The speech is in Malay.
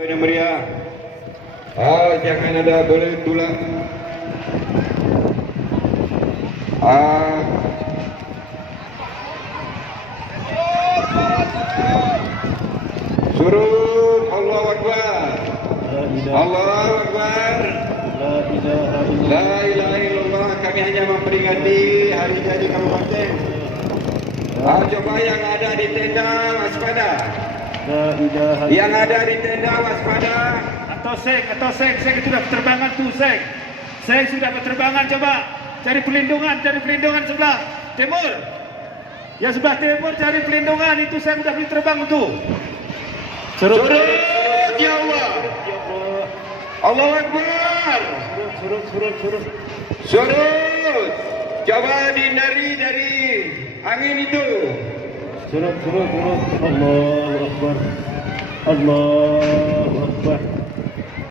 Yang meriah. Jangan ada boleh tulang. Suruh Allahu Akbar. Allahu Akbar. La ilaha illallah. Kami hanya memperingati hari jadi kabupaten. Coba yang ada di tenda waspada. Yang ada di tenda waspada. Atau sek sudah berterbangan tu sek sudah berterbangan, coba cari pelindungan sebelah timur. Yang sebelah timur cari pelindungan, itu sek sudah terbang tu. Surut ya Allah. Allahu Akbar. Surut. Coba dihindari dari angin itu. Surut. Allahu Akbar. Allah